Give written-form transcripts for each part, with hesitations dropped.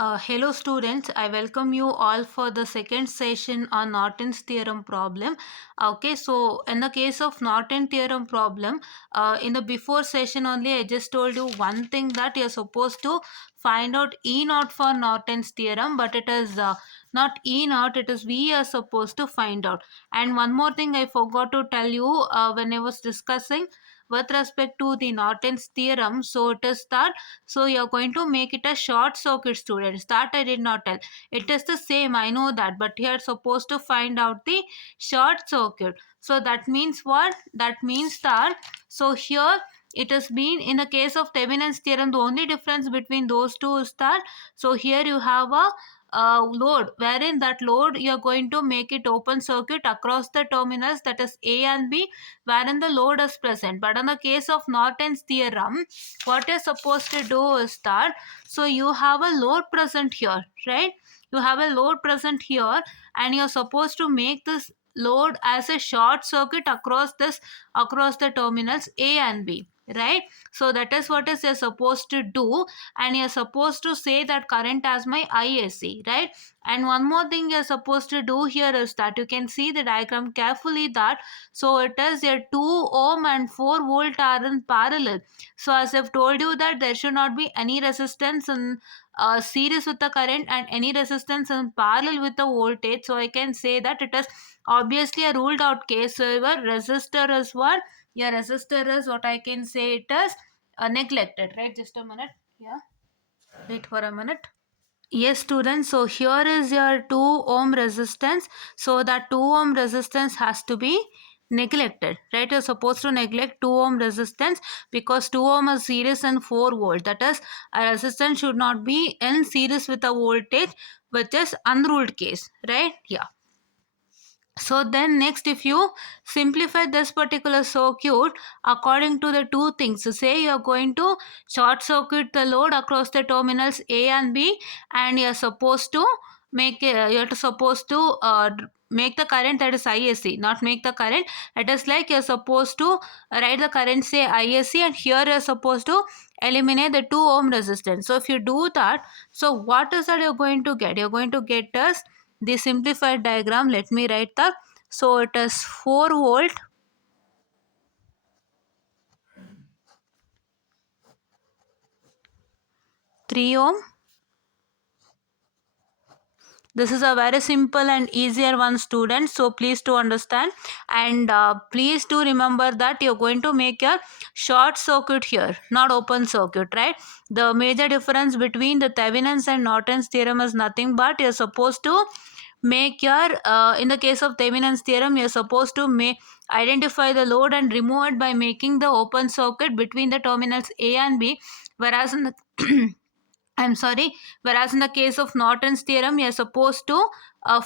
Hello students, I welcome you all for the second session on Norton's theorem problem. Okay, so in the case of Norton theorem problem, in the before session only I just told you one thing, that you're supposed to find out E naught for Norton's theorem, but it is not E naught, it is we are supposed to find out. And one more thing I forgot to tell you when I was discussing with respect to the Norton's theorem. So it is that, so you're going to make it a short circuit, students. That I did not tell. It is the same, I know that, but here supposed to find out the short circuit. So that means what? That means that, so here it has been in the case of Thevenin's theorem, the only difference between those two is that, so here you have a load, wherein that load you are going to make it open circuit across the terminals, that is A and B, wherein the load is present. But in the case of Norton's theorem, what you're supposed to do is that, so you have a load present here, right? You have a load present here, and you're supposed to make this load as a short circuit across the terminals A and B, right? So that is what is you're supposed to do, and you're supposed to say that current as my ISC, right? And one more thing you're supposed to do here is that you can see the diagram carefully, that so it is a 2 ohm and 4 volt are in parallel. So as I've told you that there should not be any resistance in series with the current and any resistance in parallel with the voltage. So I can say that it is obviously a ruled out case. So your resistor is what? Your resistor is what I can say it is neglected, right? Just a minute. Yeah. Wait for a minute. Yes, students. So here is your 2 ohm resistance. So that 2 ohm resistance has to be neglected, right? You're supposed to neglect 2 ohm resistance because 2 ohm is series and 4 volt. That is, a resistance should not be in series with a voltage, which is unruled case, right? Yeah. So then next, if you simplify this particular circuit according to the two things, so say you are going to short circuit the load across the terminals A and B, and you're supposed to make the current, that is ISC, not make the current. It is like you're supposed to write the current, say ISC, and here you're supposed to eliminate the 2 ohm resistance. So if you do that, so what is that you're going to get? You're going to get us the simplified diagram. Let me write that. So it is 4 volt, 3 ohm. This is a very simple and easier one, students. So please to understand, and please to remember that you're going to make a short circuit here, not open circuit, right? The major difference between the Thevenin's and Norton's theorem is nothing but you're supposed to make your in the case of Thevenin's theorem, you're supposed to identify the load and remove it by making the open circuit between the terminals A and B, whereas in the I'm sorry. Whereas in the case of Norton's theorem, you're supposed to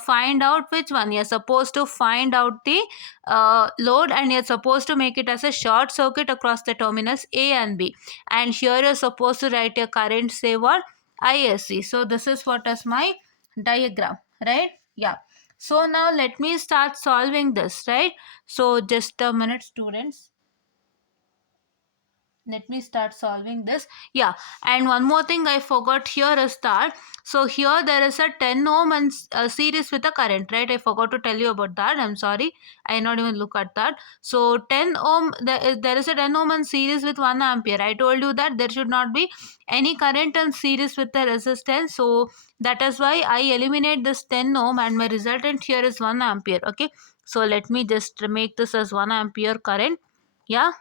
find out which one. You're supposed to find out the load, and you're supposed to make it as a short circuit across the terminals A and B. And here you're supposed to write your current, say what? ISC. So this is what is my diagram, right? Yeah. So now let me start solving this, right? So just a minute, students. Let me start solving this. Yeah, and one more thing I forgot here is that, so here there is a 10 ohm and series with a current, right? I forgot to tell you about that. I'm sorry, I not even look at that. So 10 ohm, there is a 10 ohm and series with 1 ampere. I told you that there should not be any current and series with the resistance. So that is why I eliminate this 10 ohm, and my resultant here is 1 ampere. Okay, so let me just make this as 1 ampere current. Yeah.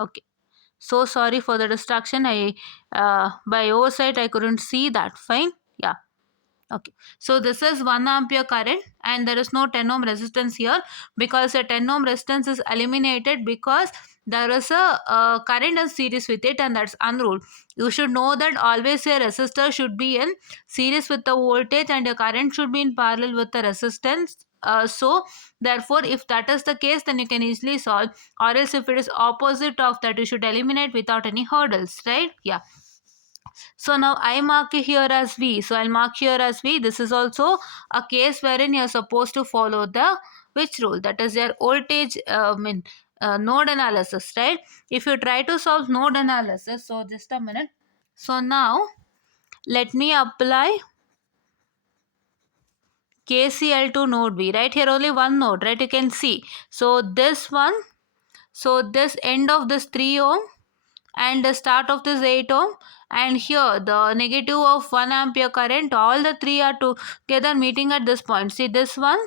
Okay, so sorry for the distraction. I by oversight I couldn't see that. Fine. Yeah. Okay. So this is 1 ampere current, and there is no 10 ohm resistance here because a 10 ohm resistance is eliminated because there is a current in series with it, and that's unruled. You should know that always a resistor should be in series with the voltage, and your current should be in parallel with the resistance. So therefore, if that is the case, then you can easily solve, or else if it is opposite of that, you should eliminate without any hurdles, right? Yeah. So now I mark here as V. So I'll mark here as V. This is also a case wherein you're supposed to follow the which rule? That is your voltage node analysis, right? If you try to solve node analysis, so just a minute. So now let me apply KCL to node B, right? Here only one node, right? You can see. So this one, so this end of this 3 ohm and the start of this 8 ohm, and here the negative of 1 ampere current, all the three are together meeting at this point. See this one,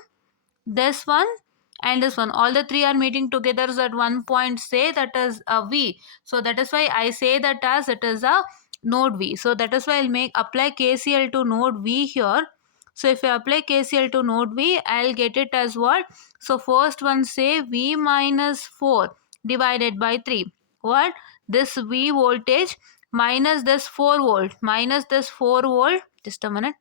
and this one, all the three are meeting together at one point, say that is a V. So that is why I say that as it is a node V. So that is why I'll apply KCL to node V here. So if I apply KCL to node V, I'll get it as what? So first one, say V minus 4 divided by 3. What? This V voltage minus this 4 volt, just a minute,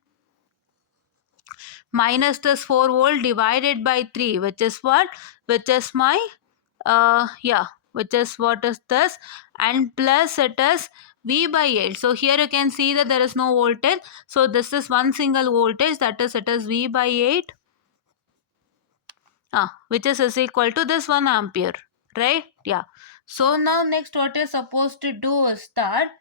minus this 4 volt divided by 3, which is what? Which is my, which is what is this? And plus it is V by 8. So here you can see that there is no voltage. So this is one single voltage, that is it is V by 8, which is equal to this 1 ampere, right? Yeah. So now next what you're supposed to do is that,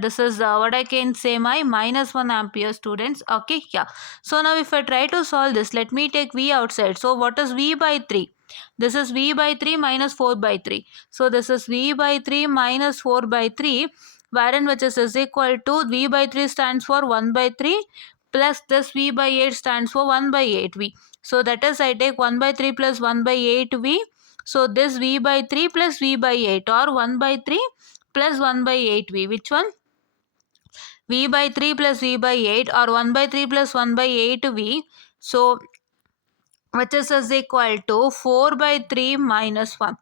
this is what I can say, my minus 1 ampere, students. Okay, yeah. So now if I try to solve this, let me take V outside. So what is V by 3? This is V by 3 minus 4 by 3. So this is V by 3 minus 4 by 3, wherein which is equal to V by 3 stands for 1 by 3 plus this V by 8 stands for 1 by 8V. So that is I take 1 by 3 plus 1 by 8V. So this V by 3 plus V by 8, or 1 by 3 plus 1 by 8V. Which one? V by 3 plus V by 8, or 1 by 3 plus 1 by 8V. So which is equal to 4 by 3 minus 1.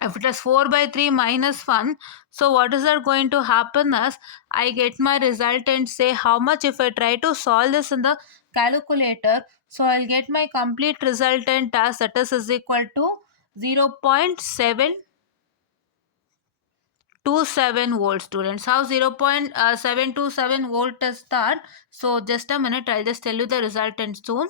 If it is 4 by 3 minus 1, so what is that going to happen is, I get my resultant, say how much, if I try to solve this in the calculator, so I'll get my complete resultant as that is equal to 0.727 volts, students. How 0.727 volt is that? So just a minute, I'll just tell you the resultant soon.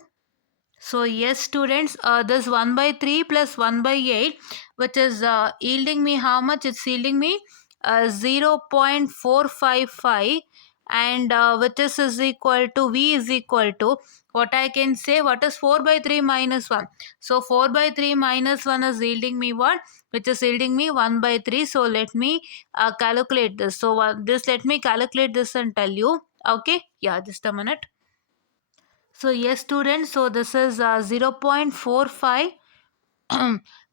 So yes, students, this 1 by 3 plus 1 by 8, which is yielding me how much? It's yielding me 0.455, and which is equal to, V is equal to, what I can say, what is 4 by 3 minus 1? So 4 by 3 minus 1 is yielding me what? Which is yielding me 1 by 3. So let me calculate this. So let me calculate this and tell you. Okay, yeah, just a minute. So yes, students, so this is 0.45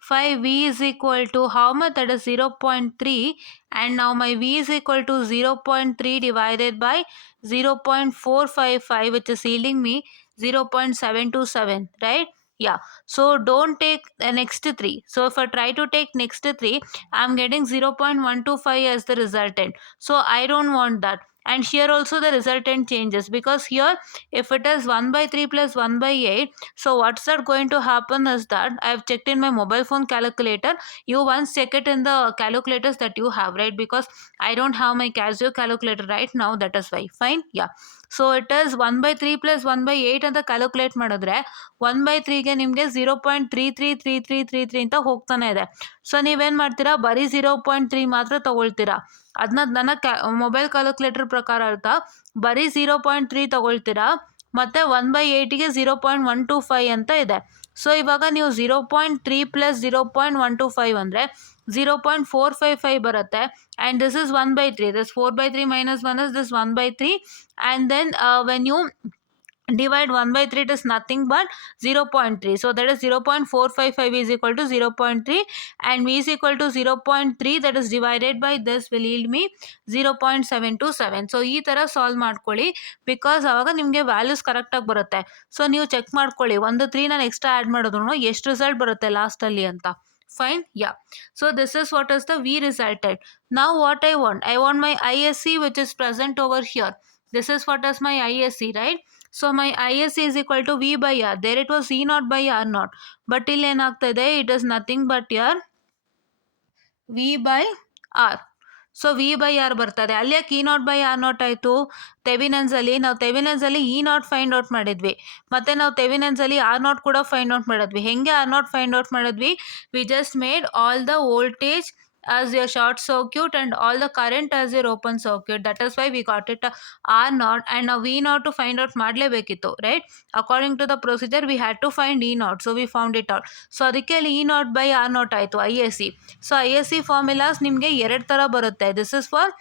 5V is equal to how much? That is 0.3, and now my V is equal to 0.3 divided by 0.455, which is yielding me 0.727, right? Yeah. So don't take the next 3. So if I try to take next 3, I'm getting 0.125 as the resultant. So I don't want that. And here also the resultant changes, because here if it is 1 by 3 plus 1 by 8, so what's that going to happen is that I have checked in my mobile phone calculator. You once check it in the calculators that you have, right? Because I don't have my Casio calculator right now, that is why. Fine, yeah. So it is 1 by 3 plus 1 by 8 ಅಂತ ಕ್ಯಾಲ್ಕುಲೇಟ್ ಮಾಡಿದ್ರೆ 1 by 3ಗೆ ನಿಮಗೆ 0.333333 ಅಂತ ಹೋಗ್ತಾನೆ ಇದೆ. ಸೊ ನೀವೇನು ಮಾಡ್ತೀರಾ, ಬರೀ 0.3 ಮಾತ್ರ ತಗೊಳ್ತೀರಾ. ಅದನ್ನ ನನ್ನ ಮೊಬೈಲ್ ಕ್ಯಾಲ್ಕುಲೇಟರ್ ಪ್ರಕಾರ ಅರ್ಥ, ಬರೀ 0.3 ತಗೊಳ್ತೀರಾ, ಮತ್ತು 1 by 8ಗೆ 0.125 ಅಂತ ಇದೆ. ಸೊ ಇವಾಗ ನೀವು 0.3 ಪ್ಲಸ್ 0.125 ಅಂದರೆ 0.455 ಬರುತ್ತೆ. ಆ್ಯಂಡ್ ದಿಸ್ ಇಸ್ 1 by 3. ದಿಸ್ 4 by 3 minus 1 is this 1 by 3. And then when you divide 1 by 3, it is nothing but 0.3. So that is 0.455 is equal to 0.3, and V is equal to 0.3, that is divided by this will yield me 0.727. ಸೊ ಈ ಥರ ಸಾಲ್ವ್ ಮಾಡ್ಕೊಳ್ಳಿ, ಬಿಕಾಸ್ ಆವಾಗ ನಿಮಗೆ ವ್ಯಾಲ್ಯೂಸ್ ಕರೆಕ್ಟಾಗಿ ಬರುತ್ತೆ. ಸೊ ನೀವು ಚೆಕ್ ಮಾಡ್ಕೊಳ್ಳಿ, ಒಂದು 3 ನಾನು ಎಕ್ಸ್ಟ್ರಾ ಆ್ಯಡ್ ಮಾಡಿದ್ರು ಎಷ್ಟು ರಿಸಲ್ಟ್ ಬರುತ್ತೆ ಲಾಸ್ಟಲ್ಲಿ ಅಂತ. Fine, yeah. So this is what is the V resultant. Now what I want my ISC, which is present over here. This is what is my ISC, right? So my ISC is equal to V by R. There it was E naught by R naught. But ಇಲ್ಲಿ ಏನಾಗ್ತದೆ, it is nothing but here V by R. So V by R ಬರ್ತದೆ. ಅಲ್ಲಿ ಯಾಕೆ E naught by R naught ಆಯಿತು? ತೆವಿನೆನ್ಸಲ್ಲಿ ನಾವು E naught find out ಮಾಡಿದ್ವಿ, ಮತ್ತು ನಾವು ತೆವಿನೆನ್ಸಲ್ಲಿ ಆರ್ ನಾಟ್ ಕೂಡ ಫೈಂಡ್ ಔಟ್ ಮಾಡಿದ್ವಿ. ಹೆಂಗೆ ಆರ್ ನಾಟ್ ಫೈಂಡ್ ಔಟ್ ಮಾಡಿದ್ವಿ? We just made all the voltage as a short circuit and all the current as a open circuit. That is why we got it R naught, and now V naught to find out ಮಾಡಲೇಬೇಕಿತ್ತು, right? According to the procedure we had to find E naught, so we found it out. So ಅದಕ್ಕೆ ಅಲ್ಲಿ E naught by R naught ಆಯಿತು ISC. So ISC formulas ನಿಮಗೆ ಎರಡು ಥರ ಬರುತ್ತೆ. This is for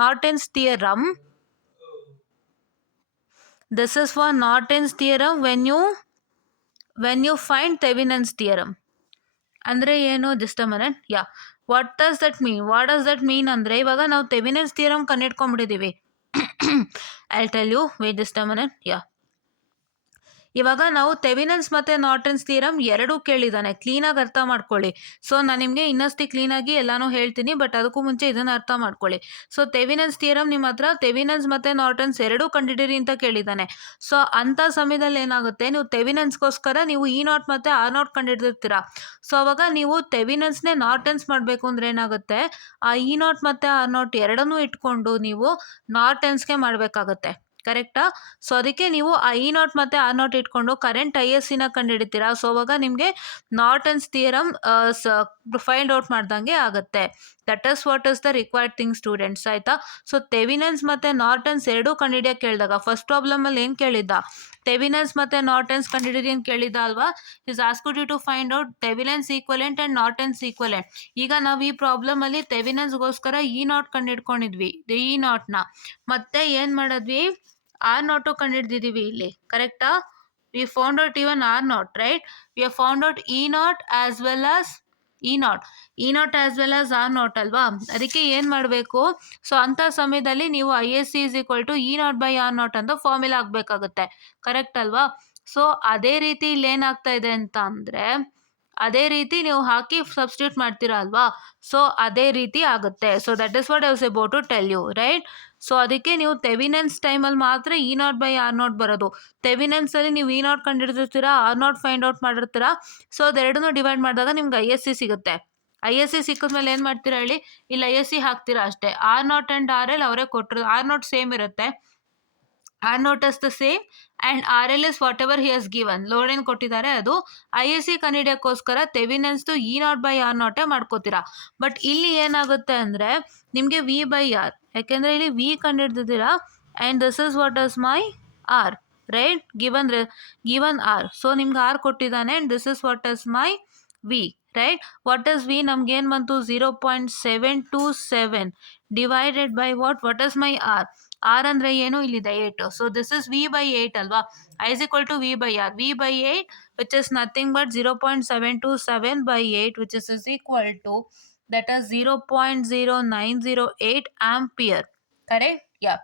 Norton's theorem. This is for Norton's theorem when you find Thevenin's theorem. ಅಂದರೆ ಏನು, just a minute. Yeah, what does that mean ಅಂದರೆ ಇವಾಗ ನಾವು ಥೆವೆನಿನ್ಸ್ ಥಿಯರಮ್ ಕಂಡಿಡ್ಕೊಂಡ್ಬಿಟ್ಟಿದ್ದೀವಿ. I tell you, wait just a minute. Yeah, ಇವಾಗ ನಾವು ಥೆವೆನಿನ್ಸ್ ಮತ್ತು ನಾರ್ಟನ್ಸ್ ಥಿಯರಮ್ ಎರಡೂ ಕೇಳಿದ್ದಾನೆ. ಕ್ಲೀನಾಗಿ ಅರ್ಥ ಮಾಡ್ಕೊಳ್ಳಿ. ಸೊ ನಾನು ನಿಮಗೆ ಇನ್ನಷ್ಟು ಕ್ಲೀನಾಗಿ ಎಲ್ಲನೂ ಹೇಳ್ತೀನಿ, ಬಟ್ ಅದಕ್ಕೂ ಮುಂಚೆ ಇದನ್ನು ಅರ್ಥ ಮಾಡ್ಕೊಳ್ಳಿ. ಸೊ ಥೆವೆನಿನ್ಸ್ ಥಿಯರಮ್ ನಿಮ್ಮ ಹತ್ರ ಥೆವೆನಿನ್ಸ್ ಮತ್ತು ನಾರ್ಟನ್ಸ್ ಎರಡೂ ಕಂಡಿಡಿರಿ ಅಂತ ಕೇಳಿದ್ದಾನೆ. ಸೊ ಅಂಥ ಸಮಯದಲ್ಲಿ ಏನಾಗುತ್ತೆ, ನೀವು ಥೆವೆನಿನ್ಸ್ಗೋಸ್ಕರ ನೀವು E ನಾಟ್ ಮತ್ತು R ನಾಟ್ ಕಂಡಿಡ್ದಿರ್ತೀರ. ಸೊ ಅವಾಗ ನೀವು ಥೆವೆನಿನ್ಸ್ನೇ ನಾರ್ಟನ್ಸ್ ಮಾಡಬೇಕು ಅಂದರೆ ಏನಾಗುತ್ತೆ, ಆ E ನಾಟ್ ಮತ್ತು R ನಾಟ್ ಎರಡನ್ನೂ ಇಟ್ಕೊಂಡು ನೀವು ನಾರ್ಟನ್ಸ್ಗೆ ಮಾಡಬೇಕಾಗತ್ತೆ. ಕರೆಕ್ಟಾ? ಸೊ ಅದಕ್ಕೆ ನೀವು ಆ E ನಾಟ್ ಮತ್ತು R ನಾಟ್ ಇಟ್ಕೊಂಡು ಕರೆಂಟ್ ISCನ ಕಂಡುಹಿಡಿತೀರಾ. ಸೊ ಅವಾಗ ನಿಮಗೆ ನಾರ್ಟನ್ಸ್ ಥಿಯರಮ್ ಫೈಂಡ್ ಔಟ್ ಮಾಡ್ದಂಗೆ ಆಗುತ್ತೆ. That is what is the required thing students, ಆಯಿತಾ? ಸೊ ಥೆವೆನಿನ್ಸ್ ಮತ್ತು ನಾರ್ಟನ್ಸ್ ಎರಡೂ ಕಂಡುಹಿಡಿಯೋಕೆ ಕೇಳಿದಾಗ ಫಸ್ಟ್ ಪ್ರಾಬ್ಲಮಲ್ಲಿ ಏನು ಕೇಳಿದ್ದ, ಥೆವೆನಿನ್ಸ್ ಮತ್ತು ನಾರ್ಟನ್ಸ್ ಕಂಡುಹಿಡಿರಿ ಅಂತ ಕೇಳಿದ್ದ ಅಲ್ವಾ. Is asked you to find out Thevenin's equivalent and Norton's equivalent. ಈಗ ನಾವು ಈ ಪ್ರಾಬ್ಲಮಲ್ಲಿ ಥೆವೆನಿನ್ಸ್ಗೋಸ್ಕರ E ನಾಟ್ ಕಂಡುಹಿಡ್ಕೊಂಡಿದ್ವಿ, E ನಾಟ್ನ. ಮತ್ತೆ ಏನು ಮಾಡಿದ್ವಿ, R ನಾಟು ಕಂಡುಹಿಡ್ದಿದ್ದೀವಿ ಇಲ್ಲಿ. ಕರೆಕ್ಟಾ? We found out even R naught, right? We have found out E naught as well as E naught as well as R naught ಅಲ್ವಾ. ಅದಕ್ಕೆ ಏನು ಮಾಡಬೇಕು, ಸೊ ಅಂಥ ಸಮಯದಲ್ಲಿ ನೀವು ISC is equal to E naught by R not ಅಂತ ಫಾರ್ಮುಲಾ ಆಗಬೇಕಾಗುತ್ತೆ. ಕರೆಕ್ಟ್ ಅಲ್ವಾ? ಸೊ ಅದೇ ರೀತಿ ಇಲ್ಲಿ ಏನಾಗ್ತಾ ಇದೆ ಅಂತ ಅಂದರೆ, ಅದೇ ರೀತಿ ನೀವು ಹಾಕಿ ಸಬ್ಸ್ಟಿಟ್ಯೂಟ್ ಮಾಡ್ತೀರಾ ಅಲ್ವಾ. ಸೊ ಅದೇ ರೀತಿ ಆಗುತ್ತೆ. So that is what I was about to tell you, right? So ಅದಕ್ಕೆ ನೀವು ಥೆವೆನಿನ್ಸ್ ಟೈಮಲ್ಲಿ ಮಾತ್ರ E naught by R naught ಬರೋದು. ಥೆವೆನಿನ್ಸಲ್ಲಿ ನೀವು E ನಾಟ್ ಕಂಡುಹಿಡಿದಿರ್ತೀರಾ, R ನಾಟ್ ಫೈಂಡ್ ಔಟ್ ಮಾಡಿರ್ತೀರಾ. ಸೊ ಅದೆರಡನ್ನೂ ಡಿವೈಡ್ ಮಾಡಿದಾಗ ನಿಮ್ಗೆ ISC ಸಿಗುತ್ತೆ. ISC ಸಿಕ್ಕಿದ್ಮೇಲೆ ಏನು ಮಾಡ್ತೀರಾ ಹೇಳಿ, ಇಲ್ಲಿ ISC ಹಾಕ್ತೀರಾ ಅಷ್ಟೇ. R ನಾಟ್ ಆ್ಯಂಡ್ RL ಅವರೇ ಕೊಟ್ಟರು. R ನಾಟ್ ಸೇಮ್ ಇರುತ್ತೆ, R naught is the same and RL is whatever he has given. Load ಏನು ಕೊಟ್ಟಿದ್ದಾರೆ ಅದು. ISC ಕಂಡುಹಿಡಿಯೋಕ್ಕೋಸ್ಕರ ಥೆವೆನಿನ್ಸ್ದು E ನಾಟ್ ಬೈ R ನಾಟೇ ಮಾಡ್ಕೋತೀರಾ. ಬಟ್ ಇಲ್ಲಿ ಏನಾಗುತ್ತೆ ಅಂದರೆ ನಿಮಗೆ V ಬೈ R, ಯಾಕೆಂದರೆ ಇಲ್ಲಿ V ಕಂಡುಹಿಡ್ದಿದ್ದೀರಾ and this is what is my R, right? Given R. So ನಿಮ್ಗೆ R ಕೊಟ್ಟಿದ್ದಾನೆ and this is what is my V, right? What is V? ನಮ್ಗೇನು ಬಂತು, 0.727 divided by what is my R. R ಅಂದರೆ ಏನು, ಇಲ್ಲಿದೆ 8. So this is V by 8 ಅಲ್ವಾ. I is equal to V by R. V by 8 which is nothing but 0.727 by 8 which is equal to, that is 0.0908 ampere. Correct? Yeah,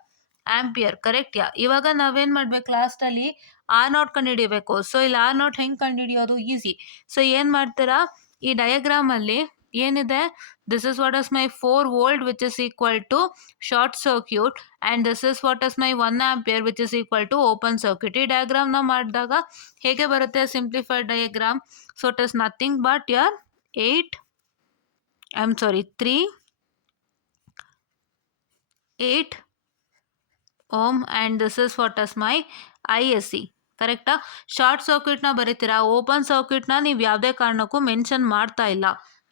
ampere. Correct? Yeah. ಇವಾಗ ನಾವೇನು ಮಾಡಬೇಕು, ಲಾಸ್ಟಲ್ಲಿ R naught ಕಂಡುಹಿಡಿಯಬೇಕು. ಸೊ ಇಲ್ಲಿ R naught ಹೆಂಗೆ ಕಂಡುಹಿಡಿಯೋದು, ಈಸಿ. ಸೊ ಏನು ಮಾಡ್ತೀರಾ, ಈ ಡಯಾಗ್ರಾಮಲ್ಲಿ ಏನಿದೆ, this is what is my 4 volt which is equal to short circuit and this is what is my 1 ampere which is equal to open circuit. ಈ ಡಯಾಗ್ರಾಮ್ನ ಮಾಡಿದಾಗ ಹೇಗೆ ಬರುತ್ತೆ, simplified diagram. So it is nothing but your 8 ohm and this is what is my ISC. ಕರೆಕ್ಟಾ? ಶಾರ್ಟ್ ಸರ್ಕ್ಯೂಟ್ನ ಬರೀತೀರಾ, ಓಪನ್ ಸರ್ಕ್ಯೂಟ್ನ ನೀವು ಯಾವುದೇ ಕಾರಣಕ್ಕೂ ಮೆನ್ಷನ್ ಮಾಡ್ತಾ ಇಲ್ಲ,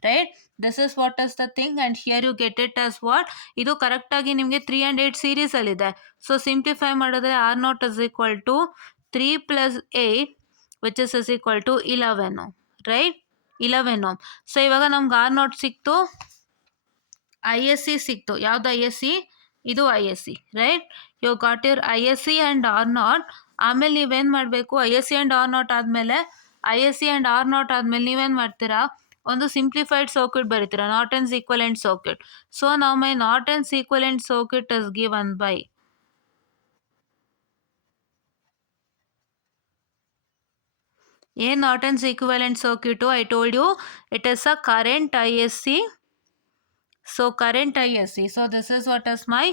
right? This is what is the thing and here you get it as what. ಇದು ಕರೆಕ್ಟಾಗಿ ನಿಮಗೆ 3 and 8 ಸೀರೀಸಲ್ಲಿದೆ. ಸೊ ಸಿಂಪ್ಲಿಫೈ ಮಾಡಿದ್ರೆ R naught is equal to 3 + 8 which is equal to 11, right? 11 ohm. So ಇವಾಗ ನಮ್ಗೆ R ನಾಟ್ ಸಿಕ್ತು, ISC ಸಿಕ್ತು. ಯಾವುದು ISC? ಇದು ISC, right? You got your ISC and R naught. ಆಮೇಲೆ ನೀವೇನು ಮಾಡಬೇಕು, ISC ಆ್ಯಂಡ್ R ನಾಟ್ ಆದಮೇಲೆ ನೀವೇನು ಮಾಡ್ತೀರಾ, ಒಂದು ಸಿಂಪ್ಲಿಫೈಡ್ ಸರ್ಕ್ಯೂಟ್ ಬರೀತೀರಾ, ನಾರ್ಟನ್ಸ್ ಈಕ್ವಲೆಂಟ್ ಸರ್ಕ್ಯೂಟ್. ಸೊ ನಾವು my Norton's equivalent circuit is given by, ಏನು Norton's equivalent circuit, I told you it is a current ISC. So current ISC. So this is what is my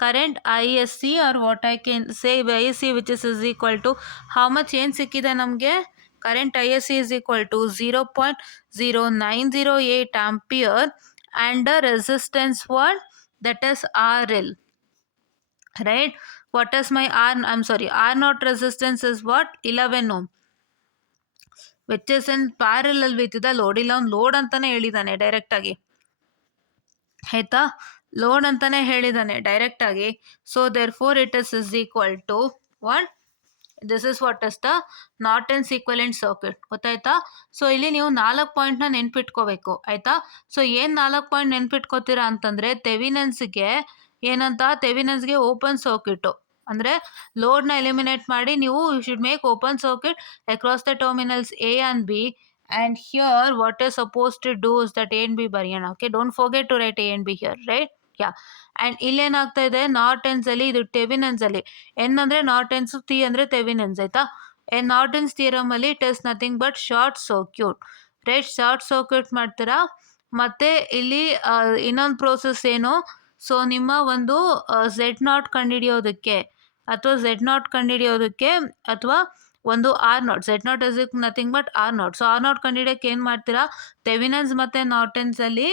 current ISC, or what I can say ISC which is equal to how much ಏನು ಸಿಕ್ಕಿದೆ ನಮಗೆ, current ISC is equal to 0.0908 ampere and the resistance what, that is RL, right? What is my R not resistance is what, 11 ohm. Which is in parallel with the load. ಇಲ್ಲ ಒಂದು ಲೋಡ್ ಅಂತಾನೆ ಹೇಳಿದ್ದಾನೆ ಡೈರೆಕ್ಟಾಗಿ, ಆಯಿತಾ, ಲೋಡ್ ಅಂತಾನೆ ಹೇಳಿದ್ದಾನೆ ಡೈರೆಕ್ಟಾಗಿ. So therefore it is equal to one, this is what is the Norton's equivalent circuit. ಗೊತ್ತಾಯ್ತಾ? ಸೊ ಇಲ್ಲಿ ನೀವು 4 ಪಾಯಿಂಟ್ನ ನೆನ್ಪಿಟ್ಕೋಬೇಕು, ಆಯಿತಾ. ಸೊ ಏನು 4 ಪಾಯಿಂಟ್ ನೆನ್ಪಿಟ್ಕೋತೀರಾ ಅಂತಂದರೆ, ಥೆವಿನನ್ಸ್ಗೆ ಏನಂತ, ಥೆವಿನನ್ಸ್ಗೆ ಓಪನ್ ಸರ್ಕ್ಯೂಟು ಅಂದರೆ ಲೋಡ್ನ ಎಲಿಮಿನೇಟ್ ಮಾಡಿ ನೀವು should make open circuit across the terminals A and B. And here what is supposed to do is that A and B ಬರೆಯೋಣ. Okay, don't forget to write A and B here, right? Yeah. And ಇಲ್ಲೇನಾಗ್ತಾ ಇದೆ, ನಾರ್ಟನ್ಸ್ ಅಲ್ಲಿ ಇದು ಥೆವಿನನ್ಸ್ ಅಲ್ಲಿ, ಎನ್ ಅಂದರೆ ನಾರ್ಟನ್ಸ್, ಟಿ ಅಂದರೆ ಥೆವಿನನ್ಸ್, ಆಯಿತಾ. ನಾರ್ಟನ್ಸ್ ಥಿಯರಮ್ ಅಲ್ಲಿ it is nothing but short circuit, right. Short circuit ಮಾಡ್ತೀರಾ. ಮತ್ತು ಇಲ್ಲಿ ಇನ್ನೊಂದು ಪ್ರೋಸೆಸ್ ಏನು, ಸೊ ನಿಮ್ಮ ಒಂದು ಝೆಡ್ ನಾಟ್ ಕಂಡುಹಿಡಿಯೋದಕ್ಕೆ ಅಥವಾ ಒಂದು R naught, Z naught is nothing but R naught. So R naught ಕಂಡುಹಿಡಿಯೋಕ್ಕೆ ಏನು ಮಾಡ್ತೀರಾ, ಥೆವಿನನ್ಸ್ ಮತ್ತು ನಾರ್ಟನ್ಸಲ್ಲಿ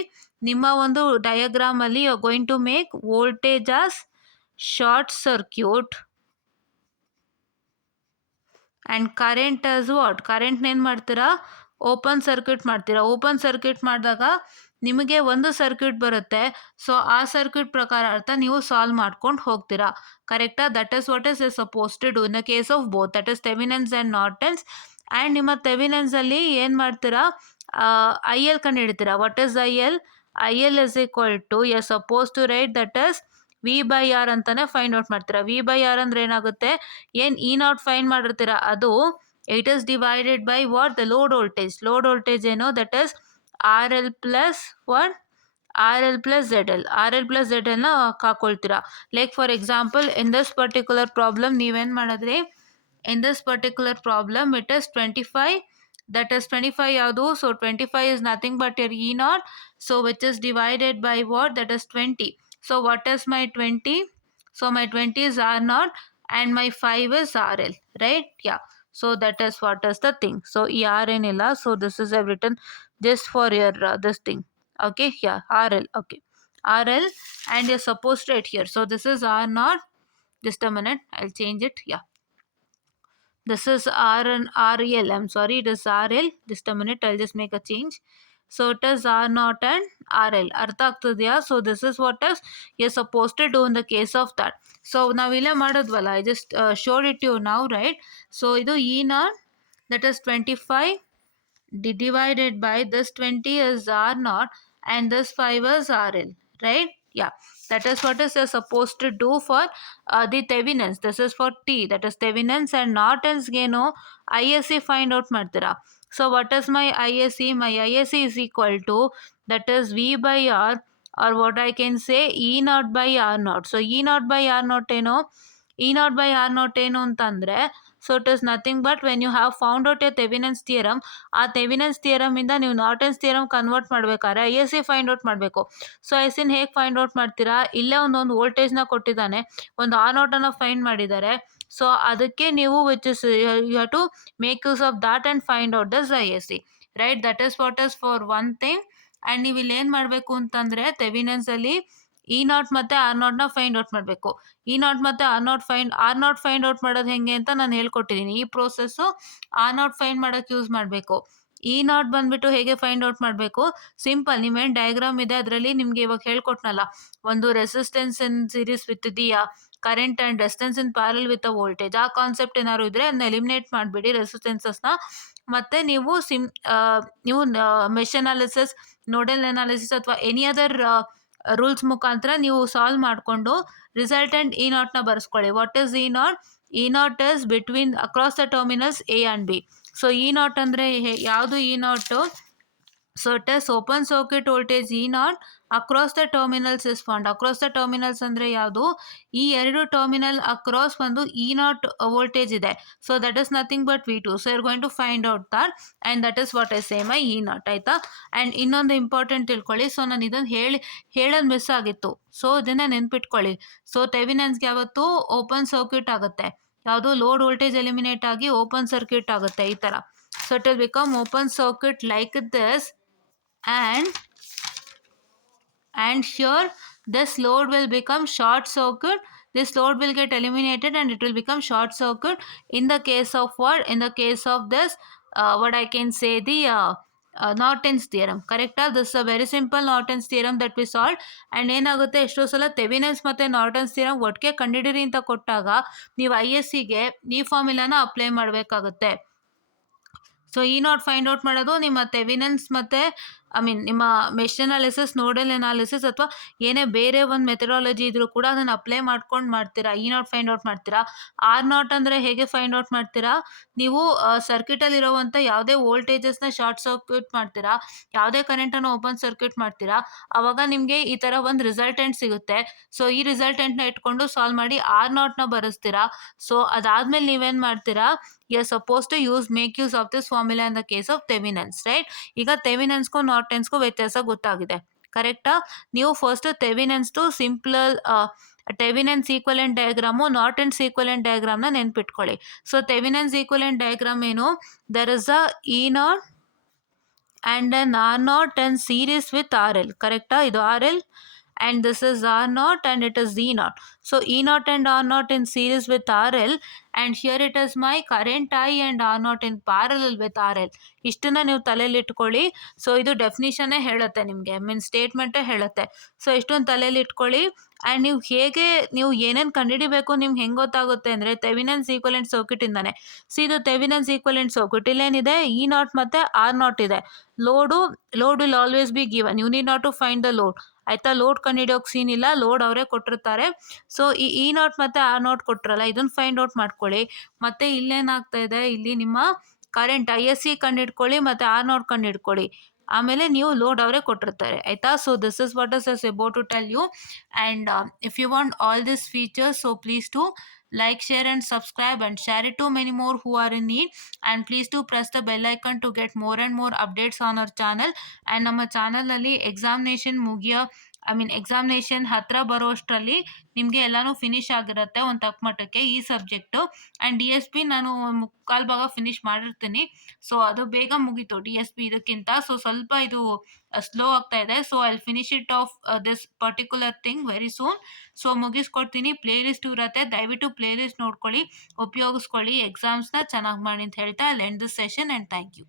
ನಿಮ್ಮ ಒಂದು ಡಯಾಗ್ರಾಮಲ್ಲಿ you are going to make voltage as short circuit and current as what, ಕರೆಂಟ್ನ ಏನು ಮಾಡ್ತೀರಾ, ಓಪನ್ ಸರ್ಕ್ಯೂಟ್ ಮಾಡ್ತೀರಾ. ಓಪನ್ ಸರ್ಕ್ಯೂಟ್ ಮಾಡಿದಾಗ ನಿಮಗೆ ಒಂದು ಸರ್ಕ್ಯೂಟ್ ಬರುತ್ತೆ. ಸೊ ಆ ಸರ್ಕ್ಯೂಟ್ ಪ್ರಕಾರ ಅರ್ಥ ನೀವು ಸಾಲ್ವ್ ಮಾಡ್ಕೊಂಡು ಹೋಗ್ತೀರಾ, ಕರೆಕ್ಟಾ. That is what is suppose to do in the case of both, that is Thevenin's and Norton's. And ನಿಮ್ಮ ಥೆವಿನನ್ಸಲ್ಲಿ ಏನು ಮಾಡ್ತೀರಾ, ಐ ಎಲ್ ಕಂಡುಹಿಡ್ತೀರಾ. What is I L? I L is equal to you are suppose to write that is V by R ಅಂತಾನೆ find out ಮಾಡ್ತೀರಾ. V by R ಅಂದರೆ ಏನಾಗುತ್ತೆ, ಏನು ಇ ನಾಟ್ ಫೈಂಡ್ ಮಾಡಿರ್ತೀರಾ ಅದು it is divided by what, the load voltage. Load voltage ಏನು, that is R L plus what, R L plus Z L. R L plus Z ಎಲ್ನ ಹಾಕೊಳ್ತೀರಾ. Like for example in this particular problem ನೀವೇನು ಮಾಡಿದ್ರಿ, in this particular problem it is 25, that is 25 ಯಾವುದು, so 25 is nothing but your E naught, so which is divided by what, that is 20. So what is my 20? So my 20 is R naught and my 5 is RL, right? Yeah. So that is what is the thing. So E R ಏನಿಲ್ಲ, so this is I've written just for your this thing. Okay, yeah, RL. Okay, RL, and you're supposed to write here. So this is R naught. Just a minute, I'll change it. Yeah. This is R and RL. I'm sorry, it is RL. Just a minute, I'll just make a change. So it is R naught and RL. ಅರ್ಥ ಆಗ್ತದೆಯಾ? So this is what is you're supposed to do in the case of that. So ನಾವಿಲ್ಲೇ ಮಾಡಿದ್ವಲ್ಲ, I just showed it to you now, right? So ಇದು E naught, that is 25 divided by this 20 is R naught and this 5 is RL, right? Yeah, that is what is supposed to do for the Thevenins. This is for T, that is Thevenins. And Nortons geno ISC find out ಮಾಡ್ತೀರಾ. So what is my ISC? My ISC is equal to, that is V by R, or what I can say E naught by R naught. So E naught by R naught ಏನು, E naught by R naught ಏನು ಅಂತಂದರೆ, so it is nothing but when you have found out a Thevenin's theorem, ಆ Thevenin's ಥಿಯರಮಿಂದ ನೀವು Norton's theorem convert ಮಾಡಬೇಕಾದ್ರೆ I S C find out ಮಾಡಬೇಕು. So I S ಸಿನ ಹೇಗೆ ಫೈಂಡ್ ಔಟ್ ಮಾಡ್ತೀರಾ, ಇಲ್ಲೇ ಒಂದೊಂದು ವೋಲ್ಟೇಜ್ನ ಕೊಟ್ಟಿದ್ದಾನೆ, ಒಂದು ಆರ್ ನಾಟನ್ನು ಫೈಂಡ್ ಮಾಡಿದ್ದಾರೆ. ಸೊ ಅದಕ್ಕೆ ನೀವು which is you have to make use of that and find out this I S C, right. That is what is for one thing. And ನೀವು ಇಲ್ಲಿ ಏನು ಮಾಡಬೇಕು ಅಂತಂದರೆ, ಥೆವಿನನ್ಸಲ್ಲಿ ಇ ನಾಟ್ ಮತ್ತು ಆರ್ ನಾಟ್ನ ಫೈಂಡ್ ಔಟ್ ಮಾಡಬೇಕು. ಇ ನಾಟ್ ಮತ್ತು ಆರ್ ನಾಟ್ ಫೈಂಡ್ ಔಟ್ ಮಾಡೋದು ಹೆಂಗೆ ಅಂತ ನಾನು ಹೇಳ್ಕೊಟ್ಟಿದ್ದೀನಿ. ಈ ಪ್ರೋಸೆಸ್ಸು ಆರ್ ನಾಟ್ ಫೈಂಡ್ ಮಾಡೋಕ್ಕೆ ಯೂಸ್ ಮಾಡಬೇಕು. ಇ ನಾಟ್ ಬಂದುಬಿಟ್ಟು ಹೇಗೆ ಫೈಂಡ್ ಔಟ್ ಮಾಡಬೇಕು, ಸಿಂಪಲ್. ನೀವೇನು ಡಯಾಗ್ರಾಮ್ ಇದೆ ಅದರಲ್ಲಿ ನಿಮಗೆ ಇವಾಗ ಹೇಳ್ಕೊಟ್ನಲ್ಲ, ಒಂದು resistance in series with the current and resistance in parallel with a voltage, ಆ ಕಾನ್ಸೆಪ್ಟ್ ಏನಾದ್ರು ಇದ್ದರೆ ಅದನ್ನ ಎಲಿಮಿನೇಟ್ ಮಾಡಿಬಿಡಿ ರೆಸಿಸ್ಟೆನ್ಸಸ್ನ. ಮತ್ತು ನೀವು ಮೆಶ್ ಅನಾಲಿಸಿಸ್, ನೋಡಲ್ ಅನಾಲಿಸಿಸ್ ಅಥವಾ ಎನಿ ಅದರ್ ರೂಲ್ಸ್ ಮುಖಾಂತರ ನೀವು ಸಾಲ್ವ್ ಮಾಡಿಕೊಂಡು ರಿಸಲ್ಟೆಂಟ್ ಇ ನಾಟ್ನ ಬರೆಸ್ಕೊಳ್ಳಿ. What is E naught? E naught is between across the terminals A and B. So E naught ಅಂದರೆ ಯಾವುದು E naught? So it is open circuit voltage E naught across the terminals is found. Across the terminals ಅಂದರೆ ಯಾವುದು? ಈ ಎರಡು terminal across ಒಂದು E naught voltage ಇದೆ. So that is nothing but V2. So you're going to find out that, and that is what I say my E naught, ಆಯಿತಾ. ಆ್ಯಂಡ್ ಇನ್ನೊಂದು ಇಂಪಾರ್ಟೆಂಟ್ ತಿಳ್ಕೊಳ್ಳಿ. ಸೊ ನಾನು ಇದನ್ನು ಹೇಳೋದು ಮಿಸ್ ಆಗಿತ್ತು, ಸೊ ಇದನ್ನು ನೆನ್ಪಿಟ್ಕೊಳ್ಳಿ. ಸೊ ಥೆವಿನನ್ಸ್ಗೆ ಯಾವತ್ತು ಓಪನ್ ಸರ್ಕ್ಯೂಟ್ ಆಗುತ್ತೆ, ಯಾವುದು ಲೋಡ್ ವೋಲ್ಟೇಜ್ ಎಲಿಮಿನೇಟ್ ಆಗಿ ಓಪನ್ ಸರ್ಕ್ಯೂಟ್ ಆಗುತ್ತೆ, ಈ ಥರ. So it will become open circuit like this, and here this load will become short circuit. This load will get eliminated and it will become short circuit in the case of what? In the case of this what I can say, the Norton's theorem. ಕರೆಕ್ಟಾ? This a very simple Norton's theorem that we solve. And ಏನಾಗುತ್ತೆ, ಎಷ್ಟೋ ಸಲ ಥೆವೆನಿನ್ಸ್ ಮತ್ತು ನಾರ್ಟನ್ಸ್ ಥಿಯರಮ್ ಒಟ್ಟಿಗೆ ಕಂಡಿಡಿರಿ ಅಂತ ಕೊಟ್ಟಾಗ ನೀವು ISCಗೆ ಈ ಫಾರ್ಮುಲಾನ ಅಪ್ಲೈ ಮಾಡಬೇಕಾಗುತ್ತೆ. ಸೊ ಈ ನಾಟ್ ಫೈಂಡ್ ಔಟ್ ಮಾಡೋದು ನಿಮ್ಮ ಥೆವೆನಿನ್ಸ್ ಮತ್ತು ನಿಮ್ಮ ಮೆಶ್ ಅನಾಲಿಸಿಸ್, ನೋಡಲ್ ಅನಾಲಿಸಿಸ್, ಅಥವಾ ಏನೇ ಬೇರೆ ಒಂದು ಮೆಥಡಾಲಜಿ ಇದ್ರೂ ಕೂಡ ಅದನ್ನು ಅಪ್ಲೈ ಮಾಡ್ಕೊಂಡು ಮಾಡ್ತೀರಾ. ಈ ನಾಟ್ ಫೈಂಡ್ ಔಟ್ ಮಾಡ್ತೀರಾ. ಆರ್ ನಾಟ್ ಅಂದರೆ ಹೇಗೆ ಫೈಂಡ್ ಔಟ್ ಮಾಡ್ತೀರಾ, ನೀವು ಸರ್ಕ್ಯೂಟಲ್ಲಿ ಇರೋವಂಥ ಯಾವುದೇ ವೋಲ್ಟೇಜಸ್ನ ಶಾರ್ಟ್ ಸರ್ಕ್ಯೂಟ್ ಮಾಡ್ತೀರಾ, ಯಾವುದೇ ಕರೆಂಟನ್ನು ಓಪನ್ ಸರ್ಕ್ಯೂಟ್ ಮಾಡ್ತೀರಾ, ಆವಾಗ ನಿಮಗೆ ಈ ಥರ ಒಂದು ರಿಸಲ್ಟೆಂಟ್ ಸಿಗುತ್ತೆ. ಸೊ ಈ ರಿಸಲ್ಟೆಂಟ್ನ ಇಟ್ಕೊಂಡು ಸಾಲ್ವ್ ಮಾಡಿ ಆರ್ ನಾಟ್ನ ಬರೆಸ್ತೀರಾ. ಸೊ ಅದಾದಮೇಲೆ ನೀವೇನು ಮಾಡ್ತೀರಾ, you are suppose to make use of this formula in the case of Thevenin's, right? ಈಗ ಥೆವೆನಿನ್ಸ್ಗೂ ನಾರ್ಟನ್ಸ್ಗೂ ವ್ಯತ್ಯಾಸ ಗೊತ್ತಾಗಿದೆ, ಕರೆಕ್ಟಾ? ನೀವು ಫಸ್ಟ್ ಥೆವೆನಿನ್ಸ್ದು simple Thevenin's equivalent diagram, Norton's equivalent ಡಯಾಗ್ರಾಮ್ನ ನೆನ್ಪಿಟ್ಕೊಳ್ಳಿ. ಸೊ ಥೆವೆನಿನ್ಸ್ ಈಕ್ವಲೆಂಟ್ ಡಯಾಗ್ರಾಮ್ ಏನು, there is a E naught and an R naught and series with RL, ಕರೆಕ್ಟಾ? ಇದು RL and this is R naught and it is E naught. So E naught and R naught in series with RL, and here it is my current I and R naught in parallel with RL. ಇಷ್ಟನ್ನ ನೀವು ತಲೆಯಲ್ಲಿ ಇಟ್ಕೊಳ್ಳಿ. ಸೊ ಇದು ಡೆಫಿನಿಷನ್ನೇ ಹೇಳುತ್ತೆ ನಿಮಗೆ, ಸ್ಟೇಟ್ಮೆಂಟೇ ಹೇಳುತ್ತೆ. ಸೊ ಇಷ್ಟೊಂದು ತಲೆಯಲ್ಲಿ ಇಟ್ಕೊಳ್ಳಿ. ಆ್ಯಂಡ್ ನೀವು ಏನೇನು ಕಂಡುಹಿಡಿಬೇಕು ನಿಮ್ಗೆ ಹೆಂಗೆ ಗೊತ್ತಾಗುತ್ತೆ ಅಂದರೆ ಥೆವೆನಿನ್ಸ್ ಈಕ್ವಲೆಂಟ್ ಸರ್ಕ್ಯೂಟಿಂದಾನೆ. ಸೊ ಇದು ಥೆವೆನಿನ್ಸ್ ಈಕ್ವಲೆಂಟ್ ಸರ್ಕ್ಯೂಟ್, ಇಲ್ಲೇನಿದೆ ಇ ನಾಟ್ ಮತ್ತು ಆರ್ ನಾಟ್ ಇದೆ. Load will always be given, you need not to find the load, ಆಯಿತಾ? ಲೋಡ್ ಕಂಡುಹಿಡಿಯೋಕೆ ಸೀನ್ ಇಲ್ಲ, ಲೋಡ್ ಅವರೇ ಕೊಟ್ಟಿರ್ತಾರೆ. ಸೊ ಈ ಇ ನಾಟ್ ಮತ್ತು ಆರ್ ನಾಟ್ ಕೊಟ್ಟಿರಲ್ಲ, ಇದನ್ನು ಫೈಂಡ್ ಔಟ್ ಮಾಡ್ಕೊಳ್ಳಿ. ಮತ್ತು ಇಲ್ಲೇನಾಗ್ತಾ ಇದೆ, ಇಲ್ಲಿ ನಿಮ್ಮ ಕರೆಂಟ್ ISC ಕಂಡುಹಿಡ್ಕೊಳ್ಳಿ ಮತ್ತು ಆರ್ ನಾಟ್ ಕಂಡುಹಿಡ್ಕೊಳ್ಳಿ. ಆಮೇಲೆ ನೀವು ಲೋಡ್ ಅವರೇ ಕೊಟ್ಟಿರ್ತಾರೆ, ಆಯಿತಾ? So this is what is about to tell you. And if you want all this features, so please to like, share and subscribe and share it to many more who are in need. And please do press the bell icon to get more and more updates on our channel. And ನಮ್ಮ ಚಾನಲಲ್ಲಿ ಎಕ್ಸಾಮಿನೇಷನ್ ಹತ್ರ ಬರೋಷ್ಟರಲ್ಲಿ ನಿಮಗೆ ಎಲ್ಲನೂ ಫಿನಿಶ್ ಆಗಿರುತ್ತೆ ಒಂದು ತಕ್ಕ ಮಟ್ಟಕ್ಕೆ ಈ ಸಬ್ಜೆಕ್ಟು. ಆ್ಯಂಡ್ DSP ನಾನು ಮುಕ್ಕಾಲು ಭಾಗ ಫಿನಿಶ್ ಮಾಡಿರ್ತೀನಿ. ಸೊ ಅದು ಬೇಗ ಮುಗೀತು DSP ಇದಕ್ಕಿಂತ. ಸೊ ಸ್ವಲ್ಪ ಇದು ಸ್ಲೋ ಆಗ್ತಾ ಇದೆ. So I will finish it off this particular thing very soon. So ಮುಗಿಸ್ಕೊಡ್ತೀನಿ. ಪ್ಲೇ ಲಿಸ್ಟ್ ಇರುತ್ತೆ, ದಯವಿಟ್ಟು ಪ್ಲೇ ಲಿಸ್ಟ್ ನೋಡ್ಕೊಳ್ಳಿ, ಉಪಯೋಗಿಸ್ಕೊಳ್ಳಿ, ಎಕ್ಸಾಮ್ಸ್ನ ಚೆನ್ನಾಗಿ ಮಾಡಿ ಅಂತ ಹೇಳ್ತಾ I will end this session and thank you.